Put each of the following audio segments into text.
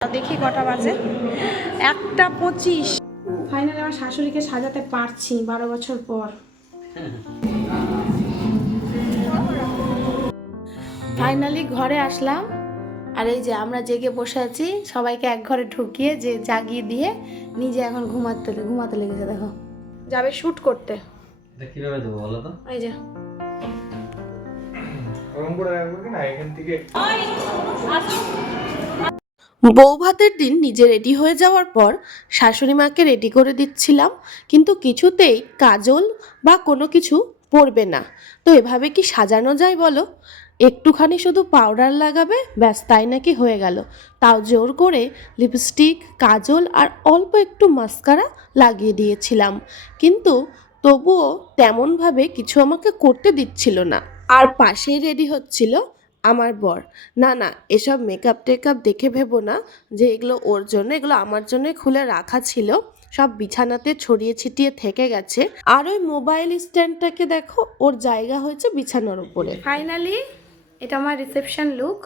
দেখি কটা বাজে। একটা পঁচিশ। ফাইনালি আমার শাশুড়িকে সাজাতে পারছি বারো বছর পর। ফাইনালি ঘরে আসলাম। আর এই যে আমরা জেগে বসে আছি সবাইকে এক ঘরে ঢুকিয়ে যে জাগিয়ে দিয়ে নিজে এখন ঘুমাতে ঘুমাতে লেগেছে দেখো। যাবে শ্যুট করতে। কীভাবে দেবো বলো তো? এই যে। ওরকম করে রাখব কি না? এখান থেকে বউ ভাতের দিন নিজে রেডি হয়ে যাওয়ার পর শাশুড়ি মাকে রেডি করে দিচ্ছিলাম, কিন্তু কিছুতেই কাজল বা কোনো কিছু পরবে না। তো এভাবে কি সাজানো যায় বলো? একটুখানি শুধু পাউডার লাগাবে, ব্যাস তাই নাকি হয়ে গেল। তাও জোর করে লিপস্টিক, কাজল আর অল্প একটু মাস্কারা লাগিয়ে দিয়েছিলাম। কিন্তু তবুও তেমনভাবে কিছু আমাকে করতে দিচ্ছিল না। আর পাশেই রেডি হচ্ছিল আমার বর। না না এসব মেকআপ টেকআপ দেখে ভেবো না যে এগুলো ওর জন্য এগুলো আমার জন্য খুলে রাখা ছিল। সব বিছানাতে ছড়িয়ে ছিটিয়ে থেকে গেছে। আর ওই মোবাইল স্ট্যান্ডটাকে দেখো ওর জায়গা হয়েছে বিছানার উপরে। ফাইনালি এটা আমার রিসেপশন লুক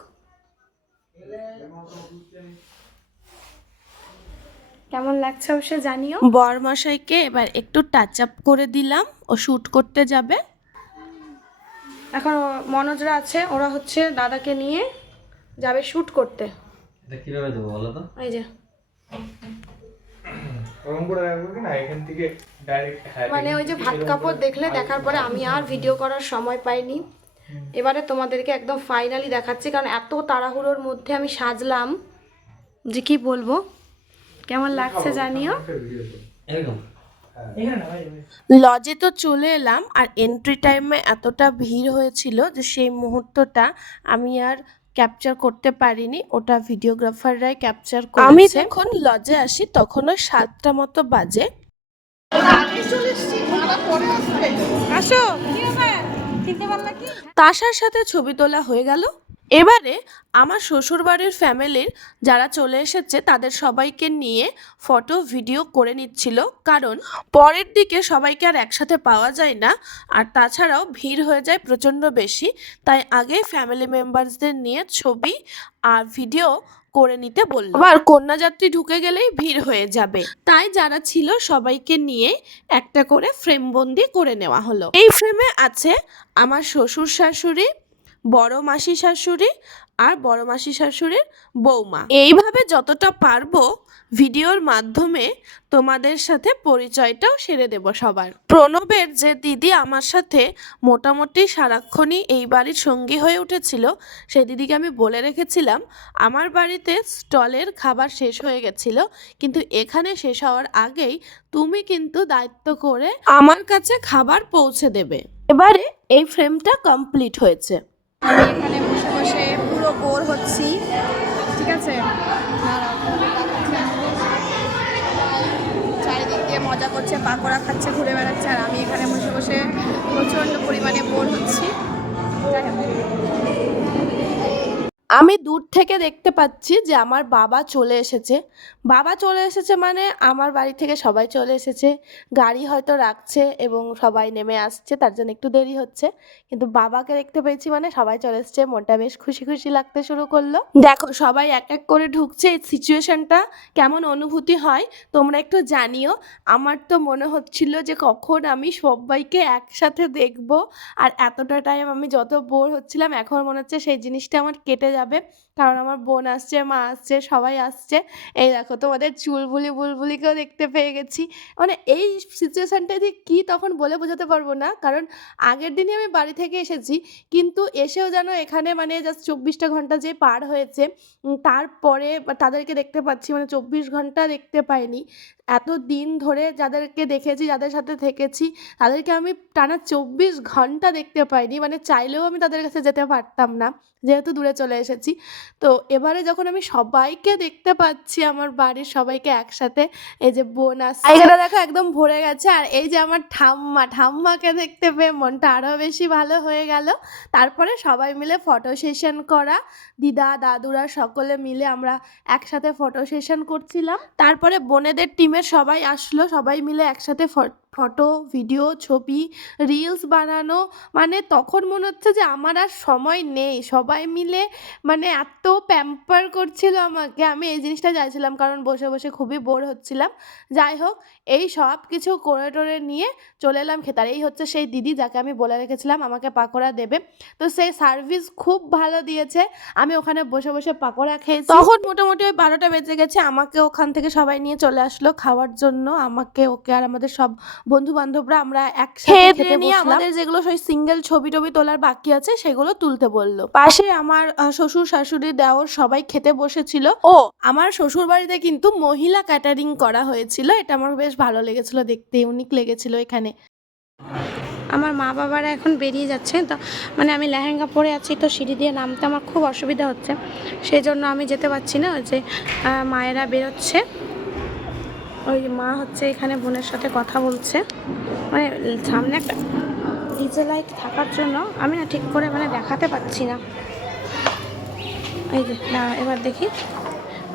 কেমন লাগছে অবশ্যই জানিও? বর মশাইকে এবার একটু টাচ আপ করে দিলাম। ও শ্যুট করতে যাবে। এখন মনোজরা আছে ওরা হচ্ছে দাদাকে নিয়ে যাবে শ্যুট করতে। এটা কীভাবে দেবো বলো তো? এই যে। ওরকম করে রাখব কি না? এখান থেকে ডাইরেক্ট মানে ওই যে ভাত কাপড় দেখলে দেখার পরে আমি আর ভিডিও করার সময় পাইনি। এবারে তোমাদেরকে একদম ফাইনালি দেখাচ্ছি কারণ এত তাড়াহুড়োর মধ্যে আমি সাজলাম। যে কি বলব? কেমন লাগছে জানিও? এরকম? লজে তো চলে এলাম আর এন্ট্রি টাইমে এতটা ভিড় হয়েছিল যে সেই মুহূর্তটা আমি আর ক্যাপচার করতে পারিনি। ওটা ভিডিওগ্রাফাররাই ক্যাপচার করেছে। আমি যখন লজে আসি তখন ওই সাতটা মতো বাজে। আসো তাসার সাথে ছবি তোলা হয়ে গেল। এবারে আমার শ্বশুরবাড়ির ফ্যামিলির যারা চলে এসেছে, তাদের সবাইকে নিয়ে ফটো, ভিডিও করে নিচ্ছিল। কারণ পরের দিকে সবাইকে আর একসাথে পাওয়া যায় না। আর তাছাড়াও ভিড় হয়ে যায় প্রচণ্ড বেশি। তাই আগে ফ্যামিলি মেম্বারসদের নিয়ে ছবি আর ভিডিও করে নিতে বলল। আবার কন্যাযাত্রী ঢুকে গেলেই ভিড় হয়ে যাবে। তাই যারা ছিল, সবাইকে নিয়ে একটা করে ফ্রেমবন্দি করে নেওয়া হলো। এই ফ্রেমে আছে আমার শ্বশুর শাশুড়ি বড় মাসি শাশুড়ি আর বড় মাসি শাশুড়ির বৌমা। এইভাবে যতটা পারব ভিডিওর মাধ্যমে তোমাদের সাথে পরিচয়টাও সেরে দেব সবার। প্রণবের যে দিদি আমার সাথে মোটামুটি সারাক্ষণই এই বাড়ির সঙ্গী হয়ে উঠেছিল, সেই দিদিকে আমি বলে রেখেছিলাম, আমার বাড়িতে স্টলের খাবার শেষ হয়ে গেছিল, কিন্তু এখানে শেষ হওয়ার আগেই তুমি কিন্তু দায়িত্ব করে আমার কাছে খাবার পৌঁছে দেবে। এবারে এই ফ্রেমটা কমপ্লিট হয়েছে। আমি এখানে বসে বসে পুরো বোর হচ্ছি। ঠিক আছে? চারিদিক দিয়ে মজা করছে, পাকোড়া খাচ্ছে, ঘুরে বেড়াচ্ছে। আমি দূর থেকে দেখতে পাচ্ছি যে আমার বাবা চলে এসেছে। বাবা চলে এসেছে মানে আমার বাড়ি থেকে সবাই চলে এসেছে। গাড়ি হয়তো রাখছে এবং সবাই নেমে আসছে, তার জন্য একটু দেরি হচ্ছে। কিন্তু বাবাকে দেখতে পেয়েছি মানে সবাই চলে এসেছে। মনটা বেশ খুশি খুশি লাগতে শুরু করল। দেখো, সবাই এক এক করে ঢুকছে এই সিচুয়েশনটা কেমন অনুভূতি হয় তোমরা একটু জানিও। আমার তো মনে হচ্ছিল যে কখন আমি সবাইকে একসাথে দেখব। আর এতটা টাইম আমি যত বোর হচ্ছিলাম, এখন মনে হচ্ছে সেই জিনিসটা আমার কেটে যাবে। কারণ আমার বোন আসছে, মা আসছে, সবাই আসছে। এই দেখো, তোমাদের চুলবুলি, বুলবুলিকেও দেখতে পেয়ে গেছি। মানে এই সিচুয়েশানটা যে কী তখন বলে বোঝাতে পারব না। কারণ আগের দিনই আমি বাড়ি থেকে এসেছি, কিন্তু এসেও যেন এখানে মানে জাস্ট চব্বিশটা ঘণ্টা যে পার হয়েছে তারপরে তাদেরকে দেখতে পাচ্ছি মানে চব্বিশ ঘণ্টা দেখতে পাইনি। এত দিন ধরে যাদেরকে দেখেছি, যাদের সাথে থেকেছি, তাদেরকে আমি টানা চব্বিশ ঘণ্টা দেখতে পাইনি। মানে চাইলেও আমি তাদের কাছে যেতে পারতাম না, যেহেতু দূরে চলে এসেছি। তো এবারে যখন আমি সবাইকে দেখতে পাচ্ছি আমার বাড়ির সবাইকে একসাথে এই যে বোন আসছে দেখো একদম ভরে গেছে। আর এই যে আমার ঠাম্মা ঠাম্মাকে দেখতে পেয়ে মনটা আরও বেশি ভালো হয়ে গেল। তারপরে সবাই মিলে ফটো সেশন করা। দিদা দাদুরা সকলে মিলে আমরা একসাথে ফটো সেশন করছিলাম। তারপরে বোনেদের টিমের সবাই আসলো। সবাই মিলে একসাথে ফটো, ভিডিও, ছবি রিলস বানানো মানে তখন মনে হচ্ছে যে আমার আর সময় নেই। সবাই মিলে মানে এত প্যাম্পার করছিল আমাকে। আমি এই জিনিসটা চাইছিলাম কারণ বসে বসে খুবই বোর হচ্ছিলাম। যাই হোক, এই সব কিছু করে, টোরে নিয়ে চলে এলাম খেতার। এই হচ্ছে সেই দিদি যাকে আমি বলে রেখেছিলাম আমাকে পাকোড়া দেবে। তো সেই সার্ভিস খুব ভালো দিয়েছে। আমি ওখানে বসে বসে পাকোড়া খেয়েছি। তখন মোটামুটি ওই বারোটা বেজে গেছে। আমাকে ওখান থেকে সবাই নিয়ে চলে আসলো খাওয়ার জন্য। আমাকে, ওকে আর আমাদের সব বন্ধু বান্ধবরা আমরা একসাথে খেতে নিয়ে আমাদের যেগুলো সেই সিঙ্গেল ছবি টবি তোলার বাকি আছে সেগুলো তুলতে বলল। পাশে আমার শ্বশুর শাশুড়ি দেওর সবাই খেতে বসেছিল। ও! আমার শ্বশুর বাড়িতে কিন্তু মহিলা ক্যাটারিং করা হয়েছিল। এটা আমার বেশ ভালো লেগেছিল দেখতে ইউনিক লেগেছিল এখানে। আমার মা বাবারা এখন বেরিয়ে যাচ্ছে তো মানে আমি লেহেঙ্গা পরে আছি তো সিঁড়ি দিয়ে নামতে আমার খুব অসুবিধা হচ্ছে। সেই জন্য আমি যেতে পারছি না ওই যে মায়েরা বেরোচ্ছে। ওই মা হচ্ছে এখানে বোনের সাথে কথা বলছে। মানে সামনে একটা ডিজে লাইট থাকার জন্য আমি না ঠিক করে মানে দেখাতে পাচ্ছি না। এই যে, না, এবার দেখি।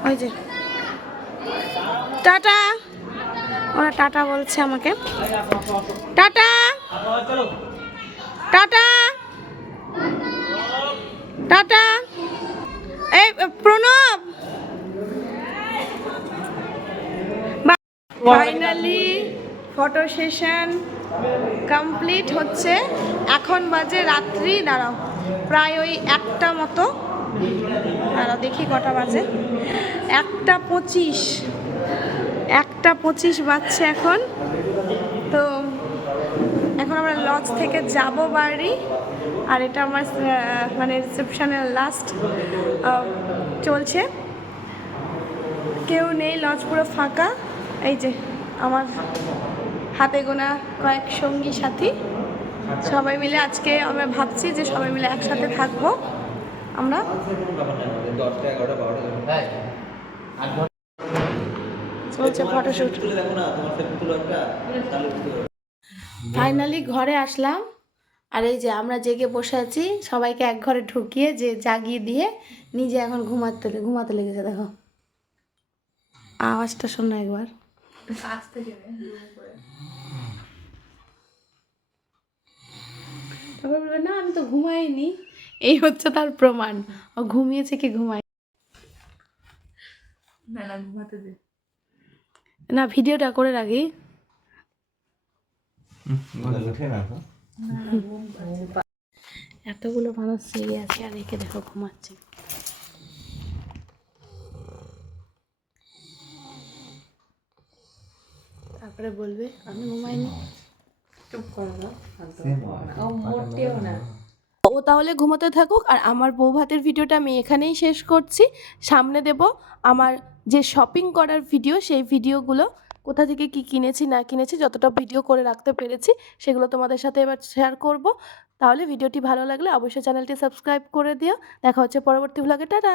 ওই যে। টাটা! ওরা টাটা বলছে আমাকে। টাটা! টাটা! টাটা এই Pranab finally photo session complete হচ্ছে। এখন বাজে রাত্রি, দাঁড়াও, প্রায় ওই একটা মতো। দাঁড়াও, দেখি কটা বাজে। একটা পঁচিশ একটা পঁচিশ বাজছে এখন। তো এখন আমরা লজ থেকে যাব বাড়ি, আর এটা আমার মানে রিসেপশনের লাস্ট চলছে। কেউ নেই, লজ পুরো ফাঁকা। এই যে, আমার হাতে গোনা কয়েক সঙ্গী সাথী। সবাই মিলে আজকে আমরা ভাবছি যে সবাই মিলে একসাথে থাকব। আমরা ফাইনালি ঘরে আসলাম। আর এই যে, আমরা জেগে বসে আছি। সবাইকে এক ঘরে ঢুকিয়ে যে জাগিয়ে দিয়ে নিজে এখন ঘুমাতে ঘুমাতে লেগেছে, দেখো। আওয়াজটা শোনো একবার। তারপর বলবে না আমি তো ঘুমাইনি। এই হচ্ছে তার প্রমাণ। ও ঘুমিয়েছে কি ঘুমায় না ভিডিওটা করে রাখি। এতগুলো মানুষ আছে আর একে দেখো ঘুমাচ্ছে। তারপরে বলবে আমি ঘুমাইনি। ও তাহলে ঘুমোতে থাকুক আর আমার বউ ভাতের ভিডিওটা আমি এখানেই শেষ করছি। সামনে দেব আমার যে শপিং করার ভিডিও সেই ভিডিওগুলো কোথা থেকে কি কিনেছি না কিনেছি যতটা ভিডিও করে রাখতে পেরেছি সেগুলো তোমাদের সাথে এবার শেয়ার করব। তাহলে ভিডিওটি ভালো লাগলে অবশ্যই চ্যানেলটি সাবস্ক্রাইব করে দিও। দেখা হচ্ছে পরবর্তী ভ্লগে টাটা!